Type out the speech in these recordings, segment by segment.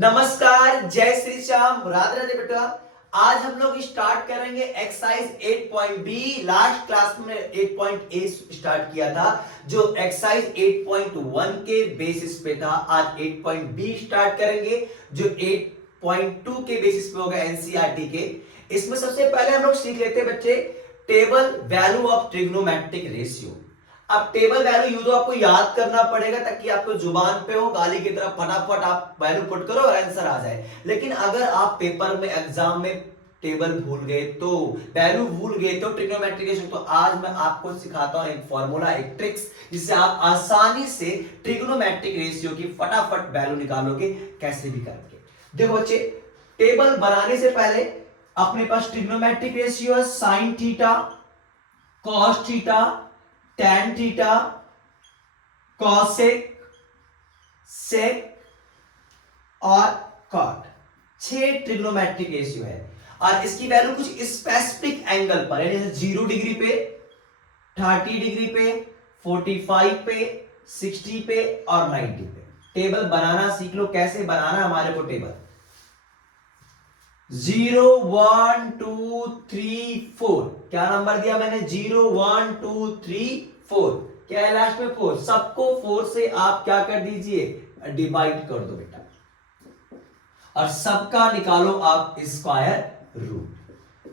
नमस्कार, जय श्री श्याम, राधे राधे बेटा। आज हम लोग स्टार्ट करेंगे एक्सरसाइज 8.बी। लास्ट क्लास में 8.ए स्टार्ट किया था जो एक्सरसाइज 8.1 के बेसिस पे था। आज 8.बी स्टार्ट करेंगे जो 8.2 के बेसिस पे होगा एनसीईआरटी के। इसमें सबसे पहले हम लोग सीख लेते हैं बच्चे table value of trigonometric ratio. अब टेबल वैल्यू यूज आपको याद करना पड़ेगा ताकि आपको जुबान पे हो, गाली की तरह फटाफट आप वैल्यू पुट करो और आंसर आ जाए। लेकिन अगर आप पेपर में एग्जाम में टेबल भूल गए तो, वैल्यू भूल गए तो ट्रिग्नोमेट्रिक रेशियो, तो आज मैं आपको सिखाता हूं एक फॉर्मूला, एक ट्रिक्स जिससे आप आसानी से ट्रिग्नोमेट्रिक रेशियो की फटाफट वैल्यू निकालोगे कैसे भी करके। देखो बच्चे, टेबल बनाने से पहले अपने पास ट्रिग्नोमेट्रिक रेशियो है sine theta, cos theta, tan theta, cosec, sec और कॉट। 6 ट्रिग्नोमेट्रिक रेशियो है और इसकी वैल्यू कुछ स्पेसिफिक एंगल पर है, जैसे 0 डिग्री पे, 30 डिग्री पे, 45 पे, 60 पे और 90 पे। टेबल बनाना सीख लो, कैसे बनाना हमारे को टेबल। 0 1 2 3 4, क्या नंबर दिया मैंने? 0 1 2 3 4, क्या है लास्ट में? 4। सबको 4 से आप क्या कर दीजिए? डिवाइड कर दो बेटा, और सबका निकालो आप स्क्वायर रूट।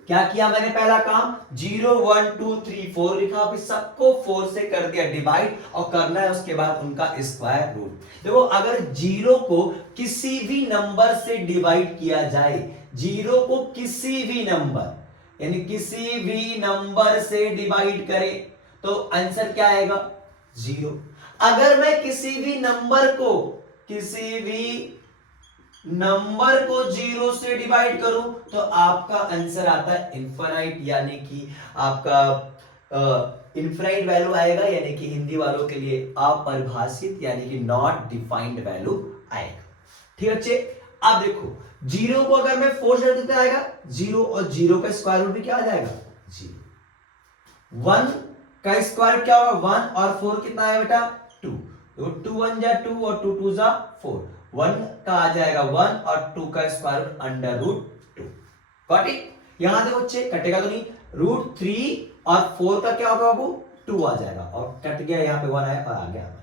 क्या किया मैंने? पहला काम 0 1 2 3 4 लिखा, फिर सबको 4 से कर दिया डिवाइड, और करना है उसके बाद उनका स्क्वायर रूट। देखो, अगर 0 को किसी भी नंबर से डिवाइड किया जाए, 0 को किसी भी नंबर यानी किसी भी नंबर से डिवाइड करें तो आंसर क्या आएगा? 0। अगर मैं किसी भी नंबर को 0 से डिवाइड करूं तो आपका आंसर आता है इनफाइनाइट, यानी कि आपका इनफाइनाइट वैल्यू आएगा, यानी कि हिंदी वालों के लिए अपरिभाषित यानी कि नॉट डिफाइंड वैल्यू आएगा। ठीक है बच्चे, अब देखो 0 को अगर मैं 4 से कितना आएगा? 0, और 0 का स्क्वायर रूट भी क्या आ जाएगा? 0। 1 का स्क्वायर क्या होगा? 1, और 4 कितना है बेटा? 2। तो 2 1 जा 2 और 2 2 जा 4। 1 का आ जाएगा 1 और 2 का square root under root 2। Got it? यहां देखो बच्चे, कटेगा तो नहीं। रूट 3 और 4 का क्या होगा बाबू? 2 आ जाएगा, और कट गया, यहां पे 1 आया और आ गया।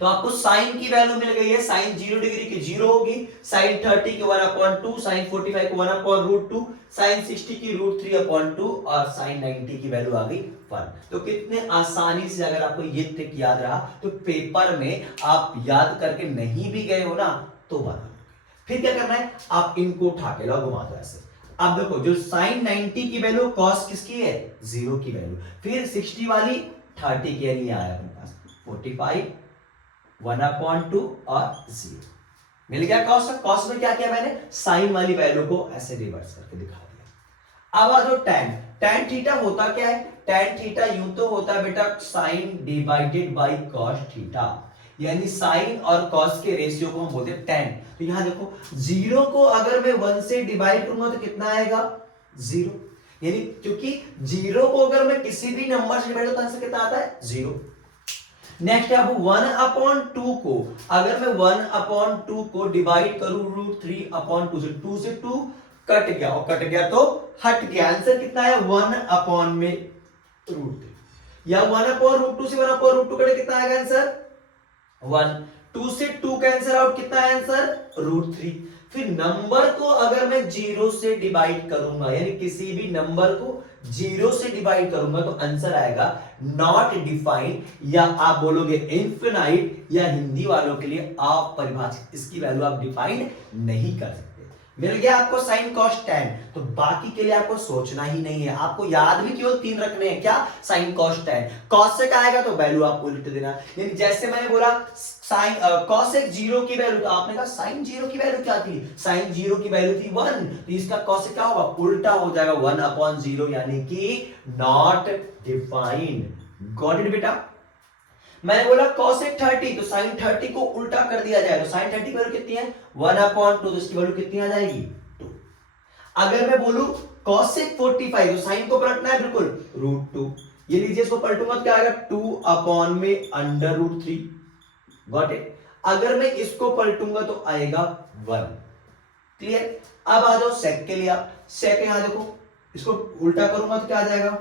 तो आपको साइन की वैल्यू मिल गई है। साइन 0 डिग्री की 0 होगी, साइन 30 की 1/2, साइन 45 की 1/√2, साइन 60 की √3/2 और साइन 90 की वैल्यू आ गई 1। तो कितने आसानी से, अगर आपको ये ट्रिक याद रहा तो पेपर में आप याद करके नहीं भी गए हो ना तो बना लोगे। फिर क्या करना है? आप इनको उठा के लो, घुमा दो ऐसे। अब देखो, जो साइन 90 की वैल्यू कॉस किसकी है? 0 की वैल्यू। फिर 60 वाली 30 के लिए आया अपने पास 45 1/2 और 0 मिल गया कॉस। कॉस में क्या किया मैंने? साइन वाली वैल्यू को ऐसे रिवर्स करके दिखा दिया। अब जो tan थीटा होता क्या है? tan थीटा यूं तो होता है बेटा sine divided by cos theta, यानी साइन और कॉस के रेशियो को हम बोलते हैं tan। तो यहां देखो, 0 को अगर मैं 1 से डिवाइड करूंगा तो कितना आएगा? 0। यानी क्योंकि 0 को अगर मैं किसी भी नंबर से डिवाइड करता हूं तो कितना आता है? 0। नेक्स्ट अब 1/2 को अगर मैं 1/2 को डिवाइड करूं √3/2 से, 2 से 2 कट गया, और कट गया तो हट गया। आंसर कितना है? 1/√3, या 1/√2 से 1/√2 कटे, कितना आएगा आंसर? 1। 2 से 2 कैंसिल आउट, कितना है आंसर? √3। फिर नंबर को अगर मैं 0 से डिवाइड करूंगा, यानी किसी भी नंबर को 0 से डिवाइड करूंगा तो आंसर आएगा नॉट डिफाइंड, या आप बोलोगे इनफिनाइट, या हिंदी वालों के लिए अपरिभाषित। इसकी वैल्यू आप डिफाइंड नहीं कर सकते। मिल गया आपको साइन कॉस tan। तो बाकी के लिए आपको सोचना ही नहीं है, आपको याद भी केवल 3 रखने हैं। क्या? Sine cos tan। कॉसेक आएगा तो वैल्यू आप उल्ट देना, यानी जैसे मैंने बोला साइन कॉसेक 0 की वैल्यू, तो आपने कहा साइन 0 की वैल्यू क्या थी? साइन 0 की वैल्यू थी 1, तो इसका कॉसेक क्या होगा? उल्टा हो जाएगा 1/0, यानी कि नॉट डिफाइंड। गॉट इट बेटा? मैंने बोला cosec 30, तो sin 30 को उल्टा कर दिया जाए तो sin 30 की वैल्यू कितनी है? 1/2, तो इसकी वैल्यू कितनी आ जाएगी? 2। अगर मैं बोलूं cosec 45, तो sin को पलटना है बिल्कुल √2, ये लीजिए, इसको पलटूंगा तो क्या आएगा? 2/√3। Got it? अगर मैं इसको पलटूंगा तो आएगा 1। क्लियर। अब आ जाओ सेक के लिए। आप सेक यहां देखो, इसको उल्टा करूंगा तो क्या आ जाएगा,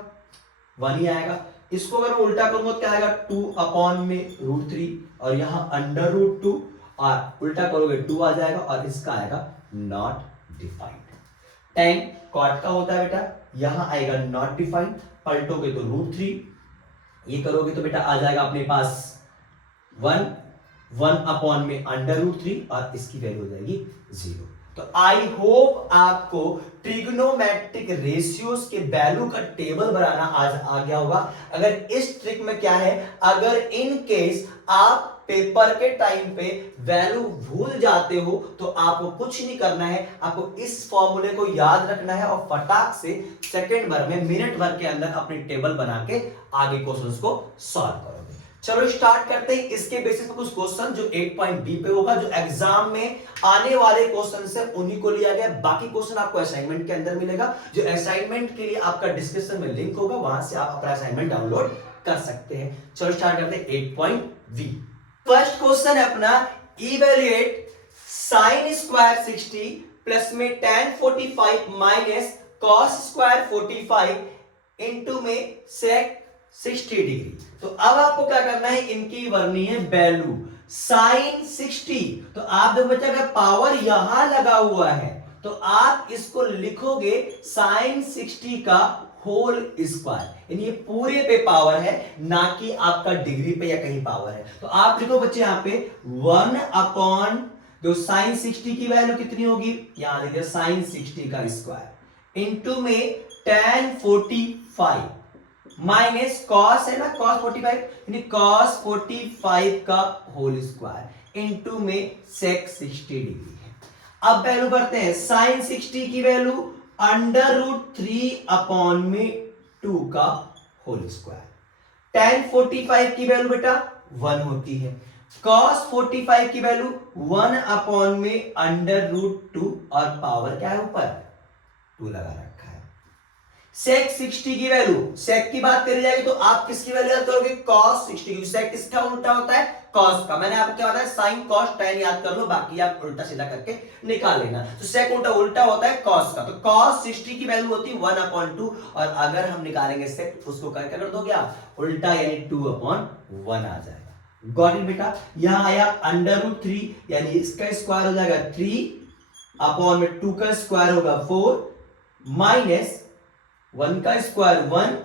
1 ही आएगा। इसको अगर मैं उल्टा करूंगा तो क्या आएगा, 2 अपॉन में √3 और यहां √2 और उल्टा करोगे 2 आ जाएगा और इसका आएगा नॉट डिफाइंड। tan कॉट का होता है बेटा, यहां आएगा नॉट डिफाइंड, पलटोगे तो √3, ये करोगे तो बेटा आ जाएगा अपने पास 1 अपॉन में √3 और इसकी वैल्यू हो जाएगी 0। तो आई होप आपको ट्रिग्नोमेट्रिक रेशियोज के वैल्यू का टेबल बनाना आज आ गया होगा। अगर इस ट्रिक में क्या है, अगर इन केस आप पेपर के टाइम पे वैल्यू भूल जाते हो तो आपको कुछ नहीं करना है, आपको इस फॉर्मूले को याद रखना है और फटाक से सेकंड भर में, मिनट भर के अंदर अपनी टेबल बना के आगे क्वेश्चंस को सॉल्व करोगे। चलो स्टार्ट करते हैं। इसके बेसिस पे कुछ क्वेश्चन जो 8.b पे होगा, जो एग्जाम में आने वाले क्वेश्चन से उन्हीं को लिया गया। बाकी क्वेश्चन आपको असाइनमेंट के अंदर मिलेगा, जो असाइनमेंट के लिए आपका डिस्क्रिप्शन में लिंक होगा, वहां से आप अपना असाइनमेंट डाउनलोड कर सकते हैं। चलो स्टार्ट करते हैं 8.v। फर्स्ट क्वेश्चन है अपना, इवेल्युएट sin स्क्वायर 60 प्लस में tan 45 minus cos square 45 into में sec 60 डिग्री। तो अब आपको क्या करना है, इनकी वर्नी है वैल्यू sin 60। तो आप देखो बच्चा, अगर पावर यहां लगा हुआ है तो आप इसको लिखोगे sin 60 का होल स्क्वायर, यानी ये पूरे पे पावर है, ना कि आपका डिग्री पे या कहीं पावर है। तो आप लिखो बच्चे यहां पे 1 अपॉन जो sin 60 की वैल्यू कितनी होगी, यहां देखिए sin 60 का स्क्वायर इंटू में tan 45 माइनस cos है ना, cos 45 यानी cos 45 का होल स्क्वायर इंटू में sec 60 डिग्री है। अब वैल्यू करते हैं, sin 60 की वैल्यू √3 अपॉन में 2 का होल स्क्वायर। tan 45 की वैल्यू बेटा 1 होती है। cos 45 की वैल्यू 1 अपॉन में √2 और पावर क्या है ऊपर 2 लगा रखा है। sec 60 की वैल्यू, sec की बात करी जाएगी तो आप किसकी वैल्यू याद करोगे, cos 60 की। sec किसका उल्टा होता है, cos का। मैंने आपको क्या बताया, sin cos tan याद कर लो, बाकी आप उल्टा सीधा करके निकाल लेना। तो sec उल्टा होता है cos का। तो cos 60 की वैल्यू होती है 1/2 और अगर हम निकालेंगे sec उसको करके कर दोगे आप उल्टा, यानी 2/1 आ जाएगा। गॉट इट बेटा। यहां आया √3 यानी इसका स्क्वायर हो जाएगा 3 अपॉन में 2 का स्क्वायर होगा 4 माइनस 1 का स्क्वायर 1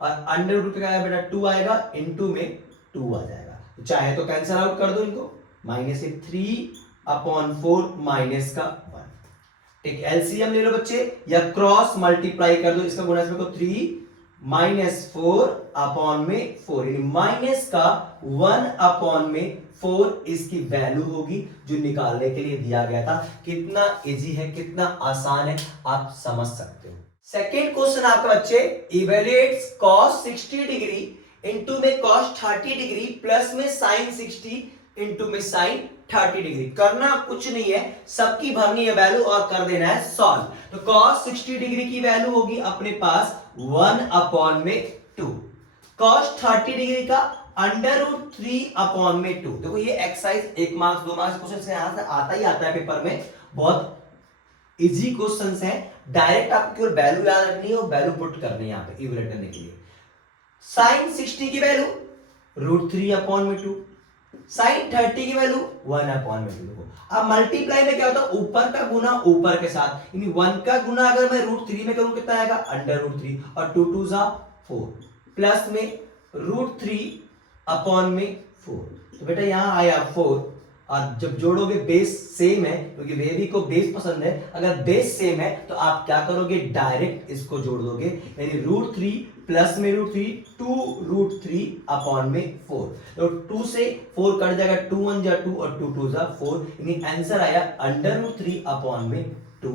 और √2 का बेटा 2 आएगा, इंटू में 2 आ जाएगा। तो चाहे तो कैंसिल आउट कर दो इनको, माइनस 3/4 माइनस का 1। एक एलसीएम ले लो बच्चे, या क्रॉस मल्टीप्लाई कर दो, इसका गुणा इसमें को 3 माइनस 4 अपॉन में 4, यानी माइनस का 1 अपॉन में 4 इसकी वैल्यू होगी, जो निकालने के लिए दिया गया था। कितना इजी है, कितना आसान है, आप समझ सकते हो। सेकेंड क्वेश्चन आपका बच्चे, इवेल्युएट्स cos 60 डिग्री इंटू में cos 30 डिग्री प्लस में sin 60 इंटू में sin 30 डिग्री। करना कुछ नहीं है, सबकी भरनी है वैल्यू और कर देना है सॉल्व। तो cos 60 डिग्री की वैल्यू होगी अपने पास 1 अपॉन में 2, cos 30 डिग्री का √3 अपॉन में 2। देखो ये एक्सरसाइज 1 मार्क्स 2 मार्क्स क्वेश्चन से यहां से आता ही आता है पेपर में, बहुत इजी क्वेश्चंस हैं। डायरेक्ट आपको केवल वैल्यू याद रखनी है और वैल्यू पुट करनी है यहां पे इवैल्यूएट करने के लिए। sin 60 की वैल्यू √3 अपॉन में 2, sin 30 की वैल्यू 1 अपॉन में 2। अब मल्टीप्लाई में क्या होता है, ऊपर का गुना ऊपर के साथ, यानी 1 का गुना अगर मैं √3 में करूं कितना आएगा, √3 और 2 2 जा 4 प्लस में √3 अपॉन में 4। तो बेटा यहां आया 4 और जब जोड़ोगे बेस सेम है, क्योंकि बेबी को बेस पसंद है, अगर बेस सेम है तो आप क्या करोगे, डायरेक्ट इसको जोड़ दोगे, यानी √3 प्लस में √3 2√3 अपॉन में 4। तो 2 से 4 कट जाएगा, 2 1 जा 2 और 2 2 जा 4, यानी आंसर आया √3 अपॉन में 2।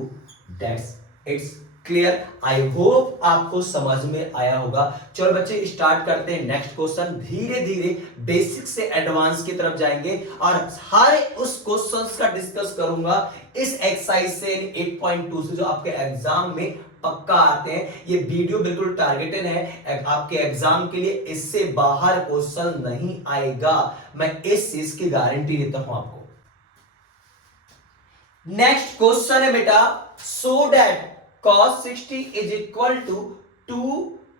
That's it's clear. I hope आपको समझ में आया होगा। चलो बच्चे स्टार्ट करते हैं नेक्स्ट क्वेश्चन। धीरे धीरे बेसिक से एडवांस की तरफ जाएंगे और हर उस क्वेश्चंस का डिस्कस करूंगा इस एक्सरसाइज से 8.2 से, जो आपके एग्जाम में पक्का आते हैं। ये वीडियो बिल्कुल टारगेटेड है आपके एग्जाम के लिए, इससे बाहर क्वेश्चन नहीं आएगा, मैं इस चीज की गारंटी देता हूं आपको। नेक्स्ट क्वेश्चन है बेटा, so that cos 60 is equal to 2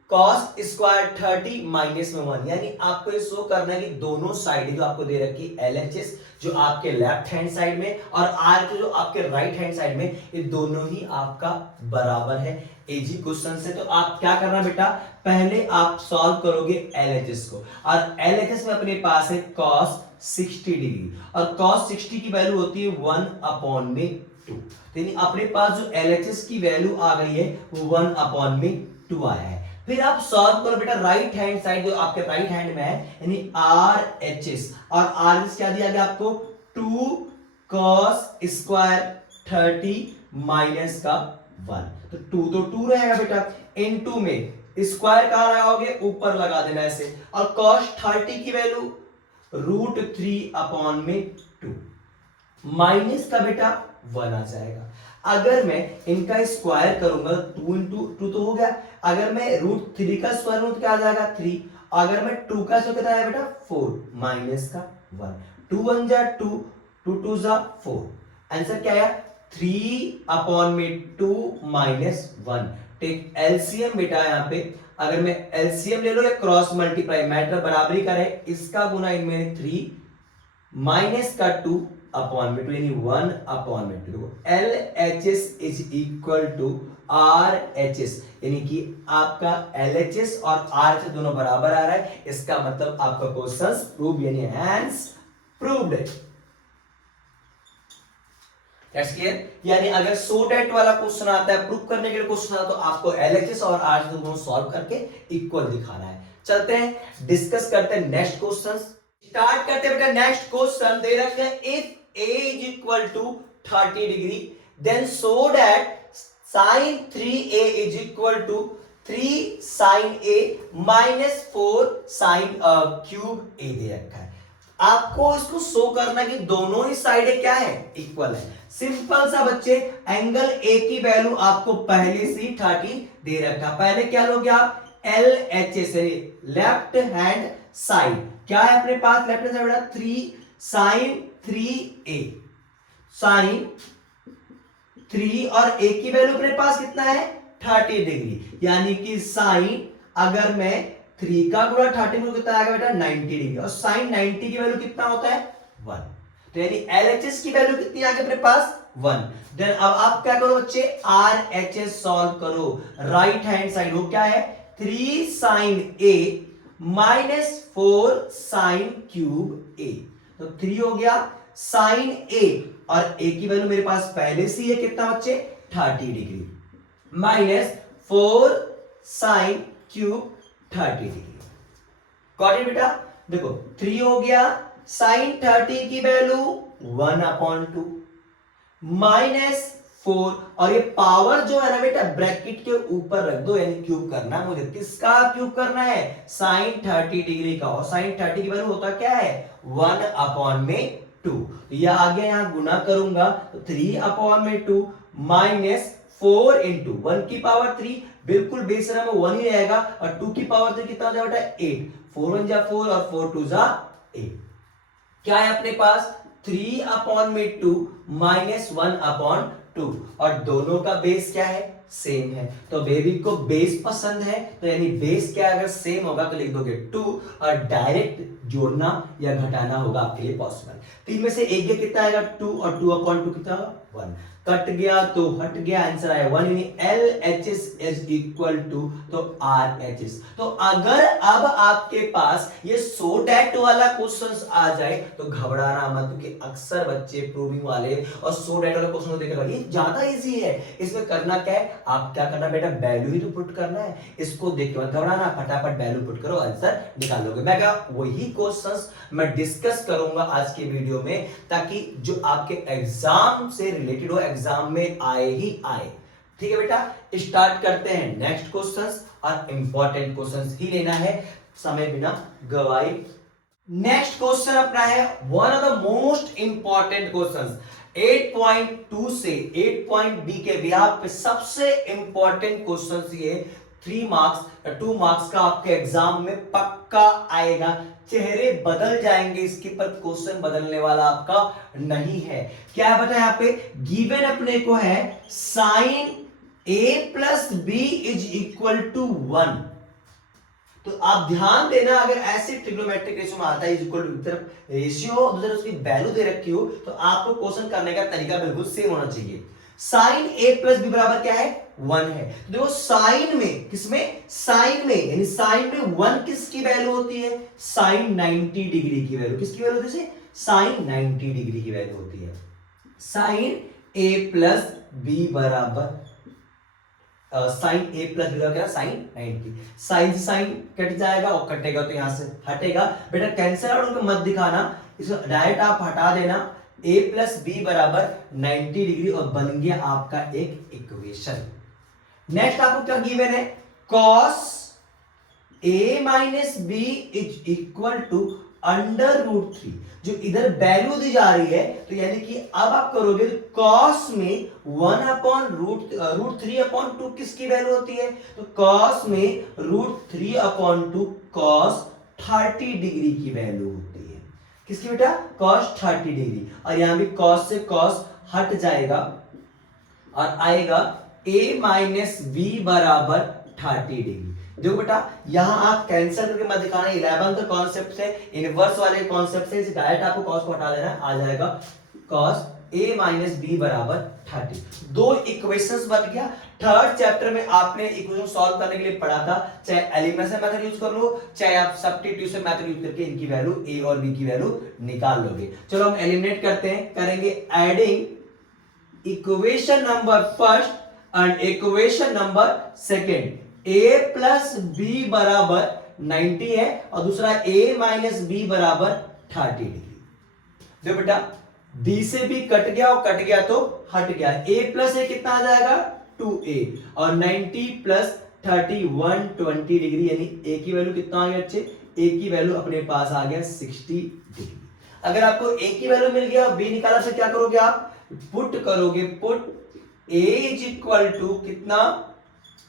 cos square 30 minus में 1, यानी आपको ये शो करना है कि दोनों साइड जो आपको दे रखी है LHS जो आपके लेफ्ट हैंड साइड में और R जो आपके राइट हैंड साइड में, ये दोनों ही आपका बराबर है। इजी क्वेश्चन से तो आप क्या करना बेटा, पहले आप सॉल्व करोगे LHS को, और LHS में अपने पास है cos 60 डिग्री, और cos 60 की वैल्यू होती है 1/2, यानी अपने पास जो LHS की वैल्यू आ गई है वो 1/2 आया है। फिर आप सॉल्व करो बेटा राइट हैंड साइड जो आपके राइट हैंड में है, यानी RHS, और RHS क्या दिया गया आपको 2 cos स्क्वायर 30 माइनस का 1, तो 2 तो 2 रहेगा बेटा, इनटू में स्क्वायर कहां लगाओगे, ऊपर लगा देना ऐसे, और cos 30 की वैल्यू √3/2 माइनस का बेटा 1 आ जाएगा। अगर मैं इनका स्क्वायर करूंगा 2 इंटू 2 तो हो गया, अगर मैं √3 का स्क्वायर करूं तो क्या आ जाएगा 3, अगर मैं 2 का स्क्वायर कितना आया बेटा 4 माइनस का 1, 2 1 जा 2, 2 2 जा 4, आंसर क्या आया 3/2 माइनस 1। टेक एलसीएम बेटा, यहाँ पे अगर मैं एलसीएम ले लो या क्रॉस मल्टीप्लाई, मैटर बराबरी का रहे, इसका गुना इनमें 3 माइनस का 2/2, यानी 1/2। LHS is equal to RHS, यानी कि आपका LHS और RHS दोनों बराबर आ रहा है, इसका मतलब आपका क्वेश्चन प्रूव, यानी हैंस प्रूव्ड है। दैट्स क्लियर, यानी अगर सो डेट वाला क्वेश्चन आता है, प्रूव करने के लिए क्वेश्चन आता है, तो आपको LHS और RHS दोनों सॉल्व करके इक्वल दिखाना है। चलते हैं डिस्कस करते हैं नेक्स्ट क्वेश्चन, स्टार्ट करते हैं बेटा। नेक्स्ट क्वेश्चन दे रखे हैं, if a is equal to 30 degree, then so that sin 3a is equal to 3 sin a minus 4 sin cube a दे रखा है। आपको इसको शो करना कि दोनों ही साइड क्या है, इक्वल है। सिंपल सा बच्चे, एंगल ए की वैल्यू आपको पहले से 30 दे रखा, पहले क्या लोगे आप LHS लेफ्ट हैंड साइड, क्या है अपने पास left hand side 3 sin 3a, sine 3 और a की वैल्यू अपने पास कितना है 30 डिग्री, यानी कि साइन अगर मैं 3 का गुणा 30 में कितना आएगा बेटा 90 डिग्री, और साइन 90 की वैल्यू कितना होता है 1, तो यानी LHS की वैल्यू कितनी आ गई अपने पास 1। देन अब आप क्या करो बच्चे, RHS सॉल्व करो, राइट हैंड साइड वो क्या है 3 sin a minus 4 sin cube a, तो 3 हो गया साइन a, और a की वैल्यू मेरे पास पहले से है कितना बच्चे 30 degree, minus 4 sine cube 30 degree. Got it बेटा, देखो 3 हो गया साइन 30 की वैल्यू 1/2 माइनस 4, और ये पावर जो है ना बेटा ब्रैकेट के ऊपर रख दो, यानी क्यूब करना है मुझे, किसका क्यूब करना है साइन 30 डिग्री का, और साइन 30 की वैल्यू होता क्या है 1/2, तो यह आ गया, यहां गुना करूंगा तो 3/2 माइनस 4 इंटू 1 की पावर 3, बिल्कुल बेस में 1 ही रहेगा, और 2 की पावर 3 कितना हो जाएगा बेटा 8, 4 1 जा 4 और 4 2 जा 8, क्या है अपने पास 3/2 माइनस 1/2, और दोनों का बेस क्या है सेम है, तो बेबी को बेस पसंद है, तो यानी बेस क्या अगर सेम होगा तो लिख दोगे 2, और डायरेक्ट जोड़ना या घटाना होगा आपके लिए पॉसिबल। तीन में से एक ये कितना आएगा 2, और 2/2 कितना होगा 1, कट गया तो हट गया, आंसर आया 1, यानी LHS इज इक्वल टू तो RHS। तो अगर अब आपके पास ये सो डैट वाला क्वेश्चंस आ जाए तो घबराना मत, क्योंकि अक्सर बच्चे प्रूविंग वाले और सो डैट वाला क्वेश्चन को देखेगा, ये ज्यादा इजी है, इसमें करना क्या है, आप क्या करना बेटा वैल्यू ही तो पुट करना है, इसको देख के मत घबराना, फटाफट वैल्यू पुट करो आंसर निकालोगे। मैं क्या वही क्वेश्चंस मैं डिस्कस करूंगा आज के वीडियो में, ताकि जो आपके एग्जाम से रिलेटेड हो, एग्जाम में आए ही आए। ठीक है बेटा, स्टार्ट करते हैं नेक्स्ट क्वेश्चंस, और इंपॉर्टेंट क्वेश्चंस ही लेना है समय बिना गवाए। नेक्स्ट क्वेश्चन अपना है one of the most important questions, 8.2 से 8.B के बिहाफ पे सबसे इंपॉर्टेंट क्वेश्चंस ये 3 मार्क्स या 2 मार्क्स का आपके एग्जाम में पक्का आएगा। चेहरे बदल जाएंगे इसके, पर क्वेश्चन बदलने वाला आपका नहीं है। क्या है बता, यहाँ पे गिवन अपने को है sine A plus B is equal to 1। तो आप ध्यान देना, अगर ऐसे ट्रिग्नोमेट्रिक रेशियो में आता है इक्वल टू, तरफ रेशियो दूसरे उसकी वैल्यू दे रखी हो, तो आपको क्वेश्चन करने का तरीका बिल्कुल सेम होना चाहिए। साइन ए प्लस बी बराबर क्या है, 1 है। तो देखो साइन में, किसमें, साइन में, यानी साइन में 1 किसकी वैल्यू होती है, साइन 90 डिग्री की वैल्यू। किसकी वैल्यू होती है, साइन 90 डिग्री की वैल्यू होती है। साइन ए प्लस बी बराबर साइन ए प्लस बी क्या, साइन 90। साइन से साइन कट जाएगा और कटेगा तो यहां से हटेगा। बेटा कैंसिल आउट होकर मत दिखाना, इसको डायरेक्ट आप हटा देना। a प्लस बी बराबर 90 डिग्री और बन गया आपका एक इक्वेशन। नेक्स्ट आपको क्या गिवन है, cos a minus B is equal to under root 3। जो इधर वैल्यू दी जा रही है, तो यानी कि अब आप करोगे तो cos में 1 अपॉन रूट 3 अपॉन 2 किसकी वैल्यू होती है, तो cos में रूट 3 अपॉन 2 cos 30 डिग्री की वैल्यू होती है। किसकी बेटा, cos 30 डिग्री। और यहां भी cos से cos हट जाएगा और आएगा a माइनस बी बराबर 30 डिग्री। देखो बेटा यहां आप कैंसिल करके मत दिखाना, 11 कॉन्सेप्ट से, इनवर्स वाले कॉन्सेप्ट से डायरेक्ट आपको cos को हटा देना, आ जाएगा cos a माइनस बी बराबर 30। दो इक्वेशंस बन गया। थर्ड चैप्टर में आपने इक्वेशन सॉल्व करने के लिए पढ़ा था, चाहे एलिमिनेशन मेथड यूज कर लो, चाहे आप सब्स्टिट्यूशन मेथड यूज करके इनकी वैल्यू a और b की वैल्यू निकाल लोगे। चलो हम एलिमिनेट करते हैं, करेंगे adding equation number first and equation number second. a plus B बराबर 90 है और दूसरा a माइनस बी बराबर 30 डिग्री। देखो बेटा b से b कट गया और कट गया तो हट गया, a प्लस a कितना आ जाएगा 2a और 90 प्लस 30 120 डिग्री, यानी a की वैल्यू कितना आ गया बच्चे, a की वैल्यू अपने पास आ गया 60 डिग्री। अगर आपको a की वैल्यू मिल गया, b निकाला, तो क्या करोगे आप, पुट करोगे, put a is equal to कितना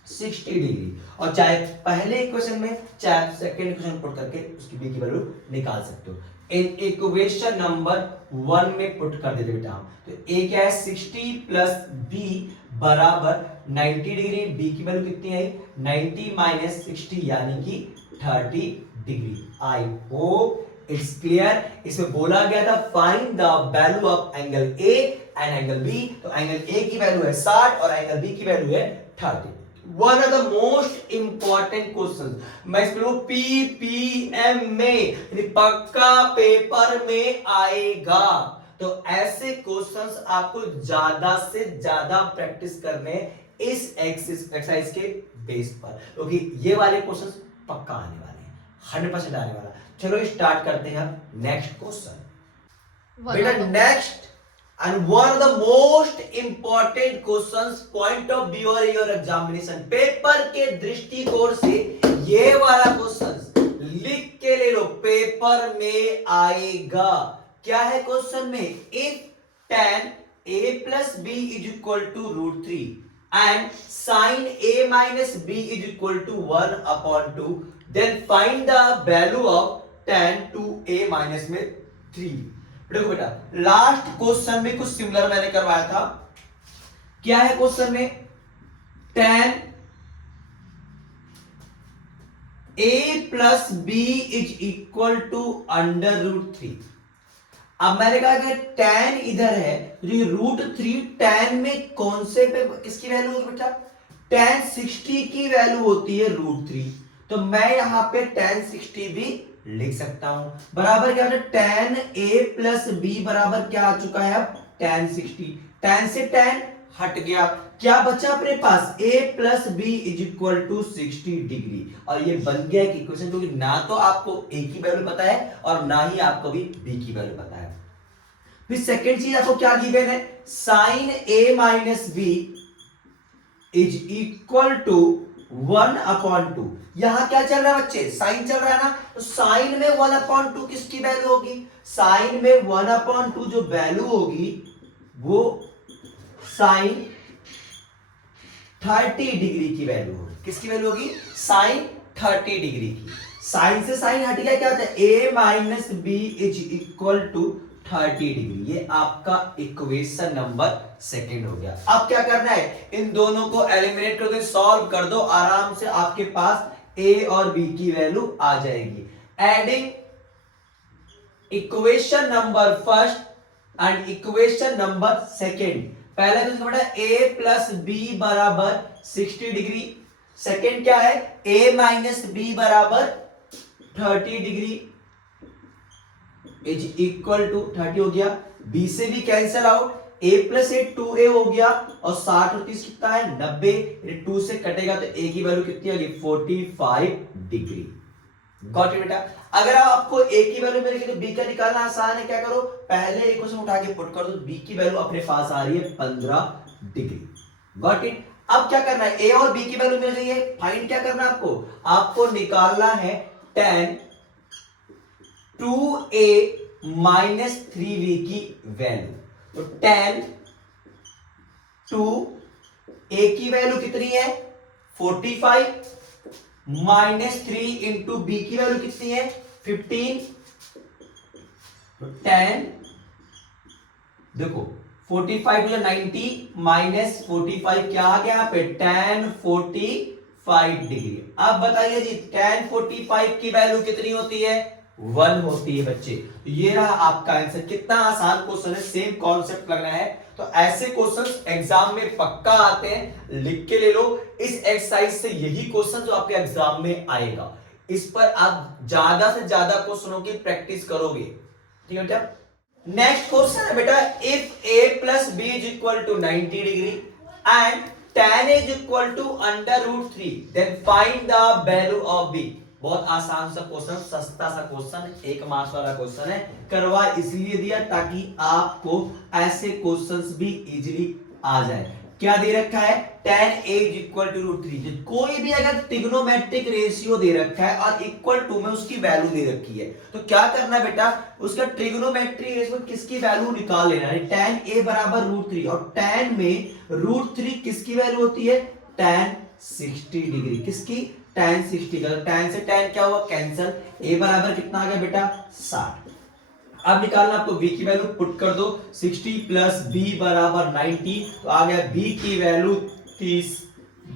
60 डिग्री, और चाहे पहले इक्वेशन में चाहे सेकेंड इक्वेशन पुट करके उसकी b की वैल्यू निकाल सकते हो। इन इक्वेशन नंबर 1 में पुट कर देते बेटा हम, तो a क्या है 60 प्लस b बराबर 90 डिग्री, b की वैल्यू कितनी आई 90 माइनस 60 यानी कि 30 degree. I hope it's clear. इसमें बोला गया था find the value of angle a and angle b, तो एंगल a की वैल्यू है 60 और एंगल b की वैल्यू है 30। One of the most important question, मैं इसको पीपीएम में, पक्का पेपर में आएगा। तो ऐसे क्वेश्चंस आपको ज्यादा से ज्यादा प्रैक्टिस करने इस एक्सरसाइज के बेस पर, क्योंकि ये वाले क्वेश्चंस पक्का आने वाले हैं, 100% आने वाला। चलो स्टार्ट करते हैं हम नेक्स्ट क्वेश्चन। बेटा next and one of the most important questions point of view of your examination, paper के दृष्टिकोण से ये वाला क्वेश्चन लिख के ले लो, पेपर में आएगा। क्या है क्वेश्चन में, if tan a plus b is equal to root 3 and sin a minus b is equal to 1 upon 2, then find the value of tan 2a minus में 3। देखो बेटा लास्ट क्वेश्चन में कुछ सिमिलर मैंने करवाया था। क्या है क्वेश्चन में, tan a plus b is equal to under root 3। अब मैंने कहा कि tan इधर है, तो रूट 3 tan में कौन से पे किसकी वैल्यू होगी बेटा, tan 60 की वैल्यू होती है रूट 3, तो मैं यहां पे tan 60 भी लिख सकता हूं। बराबर क्या है, tan a प्लस b बराबर क्या आ चुका है अब tan 60, tan से tan हट गया, क्या बचा अपने पास a plus B is equal to 60 degree, और ये बन गया एक इक्वेशन, क्योंकि ना तो आपको a की वैल्यू पता है और ना ही आपको भी b की वैल्यू पता है। फिर सेकेंड चीज आपको क्या गिवन है, sine a minus B is equal to 1 upon 2। यहां क्या चल रहा है बच्चे, साइन चल रहा है ना, तो साइन में 1 अपॉन 2 किसकी वैल्यू होगी, साइन में 1 अपॉन 2 जो वैल्यू होगी वो साइन 30 डिग्री की वैल्यू होगी। किसकी वैल्यू होगी? साइन 30 डिग्री की। साइन से साइन हट गया, क्या होता है? a minus B is equal to 30 degree. ये आपका इक्वेशन नंबर सेकंड हो गया। अब क्या करना है? इन दोनों को एलिमिनेट कर दो, सॉल्व कर दो, आराम से आपके पास a और b की वैल्यू आ जाएगी। Adding equation number first and equation number second. पहले तो बेटा a प्लस बी बराबर 60 डिग्री। सेकेंड क्या है? a माइनस बी बराबर 30 डिग्री इज इक्वल टू 30 हो गया। b से भी cancel out, a plus A 2a हो गया और 60 और 30 कितना है? 90। 2 से कटेगा तो a की वैल्यू कितनी होगी? 45 डिग्री। गॉट इट बेटा। अगर आपको a की वैल्यू मिलेगी तो b का निकालना आसान है। क्या करो? पहले इक्वेशन उठा के पुट कर दो, b की वैल्यू अपने पास आ रही है 15 डिग्री। Got it. अब क्या करना है? a और b की वैल्यू मिल गई है, फाइंड क्या करना है आपको? आपको निकालना है tan 2a माइनस 3b की वैल्यू। तो tan 2a की वैल्यू कितनी है? 45 माइनस 3 इंटू बी की वैल्यू कितनी है? 15। तो 10 देखो 45 तो 90 माइनस 45 क्या आ गया यहाँ पे? tan 45 degree. अब बताइए जी tan 45 की वैल्यू कितनी होती है? 1 होती है बच्चे। तो ये रहा आपका आंसर। कितना आसान क्वेश्चन है, सेम कॉन्सेप्ट लगना है। तो ऐसे क्वेश्चंस एग्जाम में पक्का आते हैं, लिख के ले लो। इस एक्सरसाइज से यही क्वेश्चन जो आपके एग्जाम में आएगा, इस पर आप ज्यादा से ज्यादा क्वेश्चनों की प्रैक्टिस करोगे। ठीक है बेटा। नेक्स्ट क्वेश्चन है बेटा, if a plus B is equal to 90 degree and tan a is equal to √3 then find the value of b। बहुत आसान सा क्वेश्चन, सस्ता सा क्वेश्चन, 1 मार्क्स वाला क्वेश्चन है। करवा इसलिए दिया ताकि आपको ऐसे क्वेश्चंस भी इजीली आ जाए। क्या दे रखा है? tan a is equal to √3। कोई भी अगर ट्रिग्नोमेट्रिक रेशियो दे रखा है और इक्वल टू में उसकी वैल्यू दे रखी है, तो क्या करना है बेटा? उसका ट्रिग्नोमेट्रिक रेशियो किसकी वैल्यू निकाल लेना है। tan a बराबर √3 और tan में √3 किसकी वैल्यू होती है? tan 60 degree. किसकी? tan 60। tan से tan क्या हुआ? कैंसिल। a बराबर कितना आ गया बेटा? 60। अब निकालना आपको b की वैल्यू, पुट कर दो 60 प्लस b बराबर 90। तो आ गया b की वैल्यू 30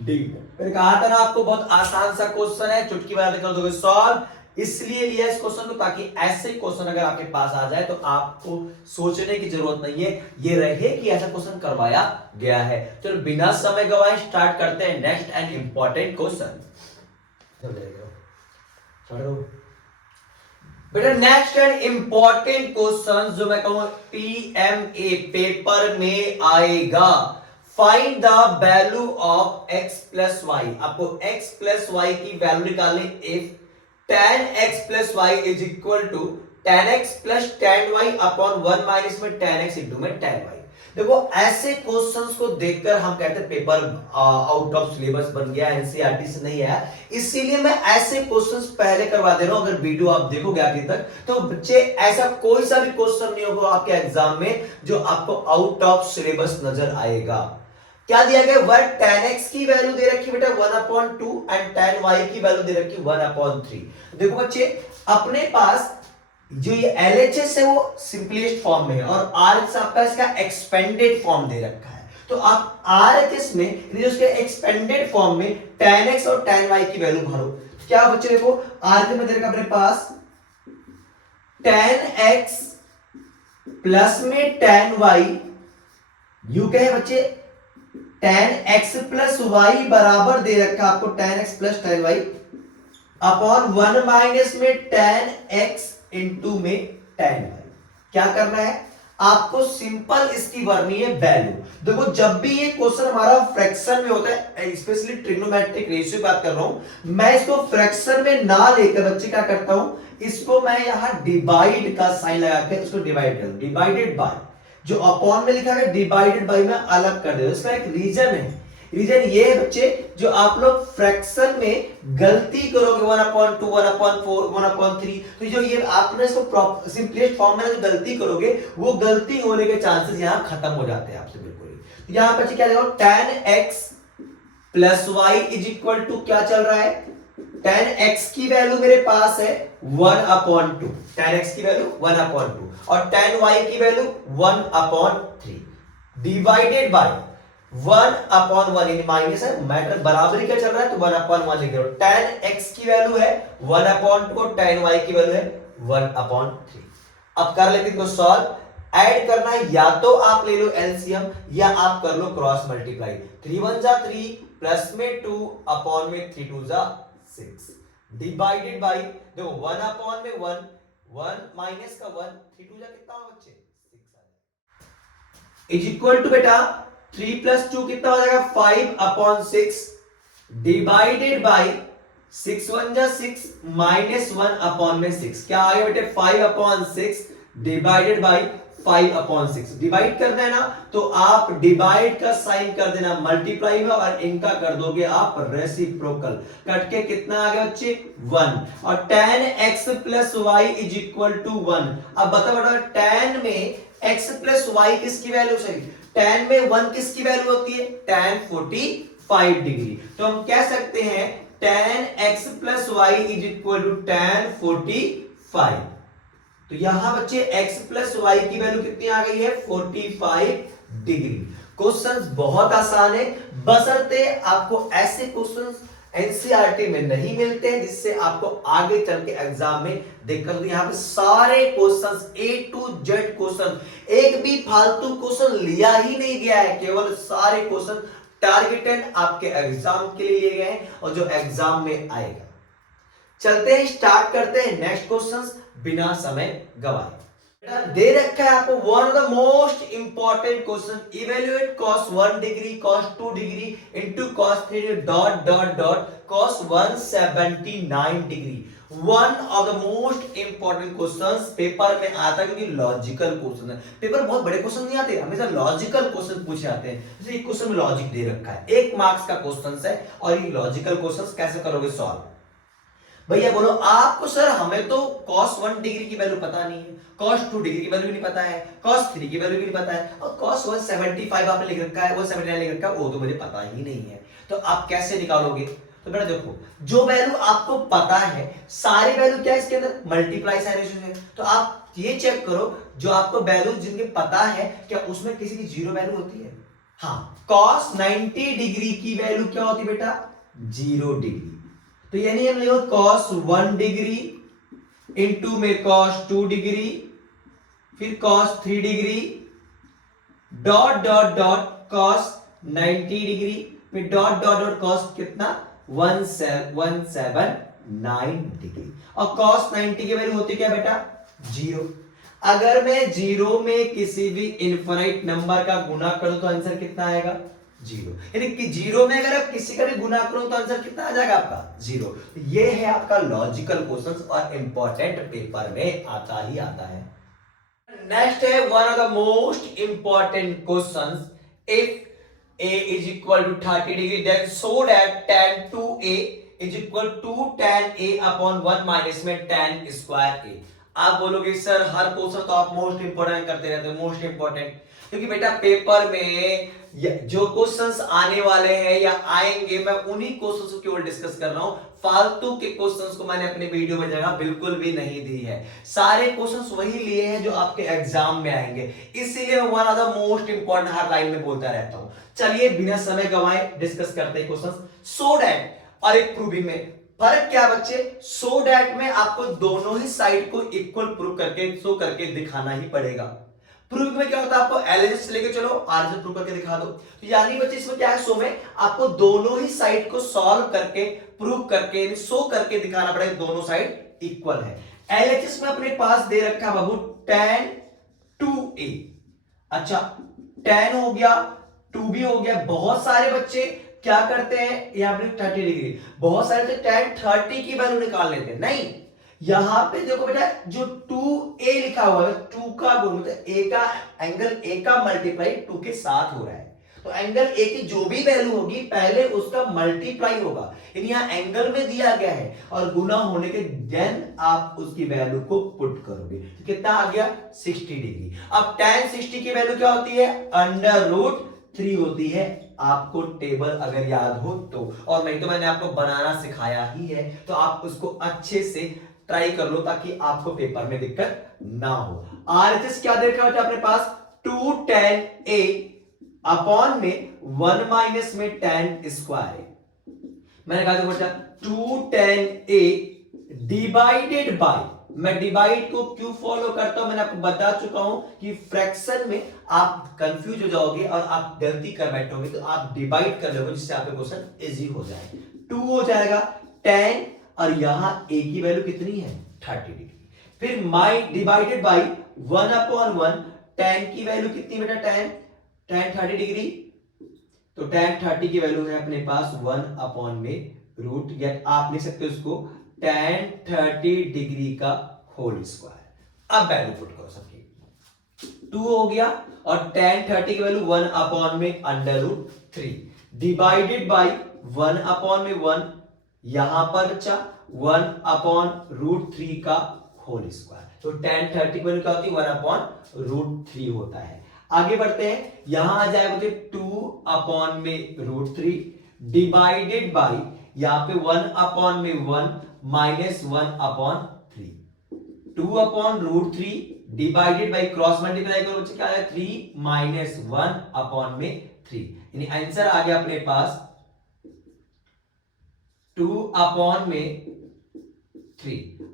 डिग्री। मैंने कहा था ना आपको बहुत आसान सा क्वेश्चन है, चुटकी बजा कर दोगे सॉल्व। इसलिए लिया इस क्वेश्चन को ताकि ऐसे क्वेश्चन अगर आपके पास आ जाए तो आपको सोचने की जरूरत नहीं है, ये रहे कि ऐसा क्वेश्चन करवाया गया है। चलो बिना समय गवाए स्टार्ट करते हैं नेक्स्ट एंड इंपॉर्टेंट क्वेश्चन। बेटा नेक्स्ट एंड इंपॉर्टेंट क्वेश्चन जो मैं कहूं PMA पेपर में आएगा। Find the value of x plus y. आपको x प्लस वाई की वैल्यू निकालनी। If tan x plus y is equal to tan x plus tan y upon 1 minus में tan x into में tan y। देखो ऐसे questions को देखकर हम कहते हैं पेपर आउट ऑफ सिलेबस बन गया, एनसीईआरटी से नहीं आया। इसीलिए मैं ऐसे क्वेश्चंस पहले करवा दे रहा हूं। अगर वीडियो आप देखोगे आगे तक तो बच्चे ऐसा कोई सा भी क्वेश्चन नहीं होगा आपके एग्जाम में जो आपको आउट ऑफ सिलेबस नजर आएगा। क्या दिया गया? 1 tan x की वैल्यू दे रखी बेटा 1/2 एंड tan y की वैल्यू दे रखी 1/3। देखो बच्चे अपने पास जो ये LHS है वो सिंपलेस्ट फॉर्म में है और RHS आपका इसका एक्सपेंडेड फॉर्म दे रखा है। तो आप RHS में उसके एक्सपेंडेड फॉर्म में tan x और tan y की वैल्यू भरो। क्या बच्चे देखो RHS में दे रखा अपने पास tan x प्लस में tan y, यू क्या है बच्चे tan x प्लस y बराबर दे रखा आपको tan x plus tan y upon 1 minus में tan x इंटू में tan y। क्या करना है आपको? सिंपल इसकी भरनी है वैल्यू। देखो जब भी ये क्वेश्चन हमारा फ्रैक्शन में होता है, स्पेशली ट्रिग्नोमेट्रिक रेशियो बात कर रहा हूं, मैं इसको फ्रैक्शन में ना लेकर बच्चे क्या करता हूं, इसको मैं यहां डिवाइड का साइन लगा के इसको डिवाइड कर दूं। डिवाइडेड बाय जो अपॉन में लिखा है डिवाइडेड बाय में अलग कर दे। इसका एक रीजन है। रीजन ये है बच्चे जो आप लोग फ्रैक्शन में गलती करोगे 1/2 1/4 1/3, तो जो ये आपने इसको सिंपलेस्ट फॉर्म में जो गलती करोगे वो गलती होने के चांसेस यहां खत्म हो जाते हैं आपसे बिल्कुल ही। तो यहां बच्चे क्या देखो tan x plus y is equal to क्या चल रहा है, tan x की वैल्यू मेरे पास है 1/2, tan x की वैल्यू 1/2 और tan y की value 1/3 divided by 1/1 in minus है, मैटर बराबरी का चल रहा है तो 1/1 लिख रहे हो। tan x की वैल्यू है 1/2 और tan y की वैल्यू है 1/3। अब कर लेते हैं सॉल्व। ऐड करना है, या तो आप ले लो एलसीएम या आप कर लो क्रॉस मल्टीप्लाई। 3 1 जा 3 प्लस में 2 अपॉन में 3 2 जा 6 डिवाइडेड बाय, देखो 1 अपॉन में 1 1 माइनस का 1 3 2 जा कितना होगा बच्चे 6 इज इक्वल टू बेटा 3 प्लस 2 कितना हो जाएगा 5/6 डिवाइडेड बाय 6 1 जा 6 माइनस 1 अपॉन में 6 क्या आ गया बेटे 5/6 डिवाइडेड बाय 5/6 डिवाइड करना है ना तो आप डिवाइड का साइन कर देना मल्टीप्लाई में और इनका कर दोगे आप रेसिप्रोकल, कट के कितना आ गया बच्चे 1 और tan x plus y is equal to 1। अब बताओ tan में x प्लस वाई किसकी वैल्यू सही, tan में 1 किसकी वैल्यू होती है tan 45 डिग्री, तो हम कह सकते हैं tan x plus y is equal to tan 45। तो यहां बच्चे x प्लस वाई की वैल्यू कितनी आ गई है 45 डिग्री। क्वेश्चंस बहुत आसान है, बशर्ते आपको ऐसे क्वेश्चंस एनसीईआरटी में नहीं मिलते हैं जिससे आपको आगे चल के एग्जाम में दिक्कत होती है। यहाँ पे सारे questions A to Z question, एक भी फालतू क्वेश्चन लिया ही नहीं गया है, केवल सारे क्वेश्चन टारगेटेड आपके एग्जाम के लिए लिए गए हैं और जो एग्जाम में आएगा। चलते हैं, स्टार्ट करते हैं नेक्स्ट क्वेश्चंस बिना समय गवाए। दे रखा है आपको one of the most important question, evaluate cos 1 degree cos 2 degree into cos 3 degree dot dot dot cos 179 degree. One of the most important questions paper में आता है क्योंकि लॉजिकल क्वेश्चन है। पेपर बहुत बड़े क्वेश्चन नहीं आते, हमेशा लॉजिकल क्वेश्चन पूछे जाते हैं। जैसे एक क्वेश्चन में लॉजिक दे रखा है, 1 मार्क्स का क्वेश्चन है और ये लॉजिकल क्वेश्चन कैसे करोगे सॉल्व। भैया बोलो आपको सर हमें तो cos 1 डिग्री की वैल्यू पता नहीं है, cos 2 डिग्री की वैल्यू भी नहीं पता है, cos 3 की वैल्यू भी नहीं पता है और cos 175 आपने लिख रखा है, 179 लिख रखा है, वो तो मुझे पता ही नहीं है। तो आप कैसे निकालोगे, तो बेटा देखो जो वैल्यू आपको पता है सारी वैल्यू क्या है इसके अंदर मल्टीप्लाई साइन रेशियो है, तो आप ये चेक करो जो आपको वैल्यू जिनके पता है क्या उसमें किसी की जीरो वैल्यू होती है। हाँ, cos 90 डिग्री की वैल्यू क्या होती है बेटा 0 डिग्री, तो यानी हम लिखो cos 1 डिग्री इंटू में cos 2 डिग्री फिर cos 3 degree dot dot dot cos 90 degree फिर डॉट डॉट डॉट cos कितना 179 डिग्री और cos 90 की वैल्यू होती क्या बेटा 0। अगर मैं 0 में किसी भी इनफाइनाइट नंबर का गुना करूं तो आंसर कितना आएगा 0, यानी कि 0 में अगर आप किसी का भी गुना करो तो आंसर कितना आ जाएगा आपका 0। ये है आपका लॉजिकल क्वेश्चंस और इंपॉर्टेंट पेपर में आता ही आता है। नेक्स्ट है one of the most important questions, if a is equal to 30 degree then so that tan 2a is equal to tan a upon 1 minus में tan square a। आप बोलोगे sir हर question तो आप मोस्ट इंपोर्टेंट करते रहते हो, most important, क्योंकि बेटा पेपर में जो क्वेश्चंस आने वाले हैं या आएंगे मैं उन्हीं क्वेश्चंस को केवल डिस्कस कर रहा हूं, फालतू के क्वेश्चंस को मैंने अपने वीडियो में जगह बिल्कुल भी नहीं दी है। सारे क्वेश्चंस वही लिए हैं जो आपके एग्जाम में आएंगे, इसीलिए मैं one of the most important her line में बोलता रहता हूं। चलिए बिना समय गवाए डिस्कस करते हैं क्वेश्चंस। सो दैट और एक प्रूविंग में फर्क क्या बच्चे, सो दैट में आपको दोनों ही साइड को इक्वल प्रूव करके शो करके दिखाना ही पड़ेगा। प्रूविंग में क्या होता है आपको एलएचएस लेके चलो आर से प्रूव करके दिखा दो, तो यानी बच्चे इसमें क्या है सो में आपको दोनों ही साइड को सॉल्व करके प्रूव करके शो करके दिखाना पड़ेगा दोनों साइड इक्वल है। एलएचएस में अपने पास दे रखा है बाबू tan 2a, अच्छा tan हो गया 2b हो गया। बहुत सारे बच्चे क्या करते हैं यहां पर 30 डिग्री, बहुत सारे बच्चे tan 30 की वैल्यू निकाल लेते हैं, नहीं यहां पे देखो बेटा जो 2a लिखा हुआ है 2 का गुण मतलब a का एंगल a का मल्टीप्लाई 2 के साथ हो रहा है, तो एंगल a की जो भी वैल्यू होगी पहले उसका मल्टीप्लाई होगा, यानी यहां एंगल में दिया गया है और गुना होने के देन आप उसकी वैल्यू को पुट करोगे, तो कितना आ गया 60 डिग्री। अब tan 60 की वैल्यू क्या होती है √3 होती है आपको टेबल अगर याद हो तो, और नहीं तो मैंने आपको बनाना सिखाया ही है, तो आप उसको अच्छे से ट्राई कर लो ताकि आपको पेपर में दिक्कत ना हो। आरएचएस क्या दे रखा है अपने पास, 2 tan a अपॉन में 1 माइनस में tan स्क्वायर है। मैंने कहा था बेटा 2 tan a डिवाइडेड बाय, मैं डिवाइड को क्यों फॉलो करता हूं मैंने आपको बता चुका हूं कि फ्रैक्शन में आप कंफ्यूज हो जाओगे और आप गलती कर बैठोगे, तो आप डिवाइड कर लोगे जिससे आपका क्वेश्चन इजी हो जाए। 2 हो जाएगा tan, और यहां a की वैल्यू कितनी है 30 डिग्री, फिर माई डिवाइडेड बाई 1/1, tan की वैल्यू कितनी बेटा, tan 30 डिग्री, तो tan 30 की वैल्यू है अपने पास 1 में रूट, या आप लिख सकते हो उसको tan 30 डिग्री का होल स्क्वायर। अब वैल्यू पुट करो सबकी, 2 हो गया, और tan 30 की वैल्यू 1 में √3 डिवाइडेड बाई 1/1, यहां पर बचा 1/√3 का होल स्क्वायर, तो tan 30 की वैल्यू क्या होती है 1/√3 होता है। आगे बढ़ते हैं, यहां आ जाएगा 2 में √3 डिवाइडेड बाई, यहां पे 1/1 minus 1/3, 2/√3 divided by, cross multiply करो बच्चे क्या है 3 माइनस 1/3, यानी आंसर आ गया अपने पास 2/3।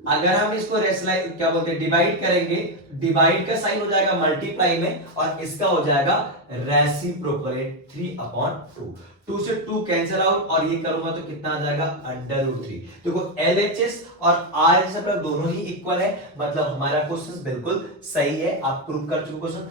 अगर हम इसको रेशनलाइज क्या बोलते हैं डिवाइड करेंगे, डिवाइड का साइन हो जाएगा मल्टीप्लाई में, और इसका हो जाएगा रेसिप्रोकल 3/2, 2 से 2 कैंसिल आउट, और ये करूंगा तो कितना आ जाएगा √3। देखो एलएचएस और आरएचएस दोनों ही इक्वल है, मतलब हमारा क्वेश्चन बिल्कुल सही है, आप प्रूव कर चुके क्वेश्चन।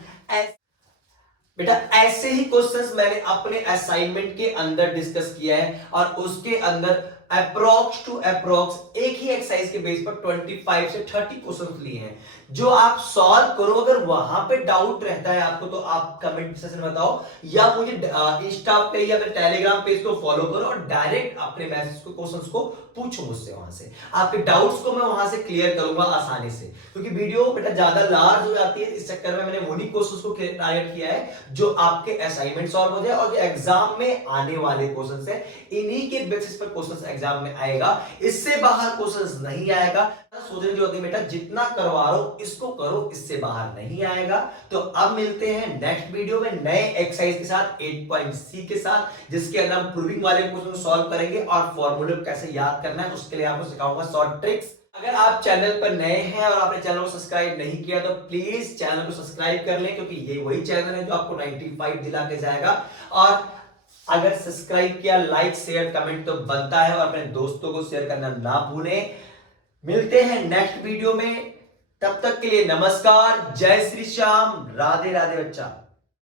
बेटा ऐसे ही क्वेश्चंस मैंने अपने असाइनमेंट के अंदर डिस्कस किया है, और उसके अंदर अप्रोक्स टू अप्रोक्स एक ही एक्सरसाइज के बेस पर 25 से 30 क्वेश्चंस लिए हैं, जो आप सॉल्व करो। अगर वहां पे डाउट रहता है आपको, तो आप कमेंट सेक्शन में बताओ, या मुझे इंस्टा पे या फिर टेलीग्राम पेज को फॉलो करो और डायरेक्ट अपने मैसेज को क्वेश्चंस को पूछो मुझसे, वहां से आपके डाउट्स को मैं वहां से क्लियर करूंगा आसानी से, क्योंकि वीडियो बेटा ज्यादा लार्ज हो जाती है, इस चक्कर में मैंने वही क्वेश्चंस को टारगेट किया है जो आपके असाइनमेंट सॉल्व हो जाए, और जो एग्जाम में आने वाले क्वेश्चंस है इन्हीं के बेसिस पर क्वेश्चंस एग्जाम में आएगा, इससे बाहर क्वेश्चंस नहीं आएगा। सोचने की होती बेटा जितना करवा रहा हूं इसको करो, इससे बाहर नहीं आएगा। तो अब मिलते हैं नेक्स्ट वीडियो में नए एक्सरसाइज के साथ 8.c के साथ, जिसके अंदर हम प्रूविंग वाले क्वेश्चन सॉल्व करेंगे और फॉर्मूले कैसे याद करना है उसके लिए आपको सिखाऊंगा शॉर्ट ट्रिक्स। अगर आप चैनल पर नए हैं और आपने चैनल को सब्सक्राइब नहीं किया तो प्लीज चैनल को सब्सक्राइब कर लें, क्योंकि ये वही चैनल है जो आपको 95 दिला के जाएगा। और अगर सब्सक्राइब किया, लाइक शेयर कमेंट तो बनता है, और अपने दोस्तों को शेयर करना ना भूलें। मिलते हैं नेक्स्ट वीडियो में, तब तक के लिए नमस्कार, जय श्री श्याम, राधे राधे बच्चा।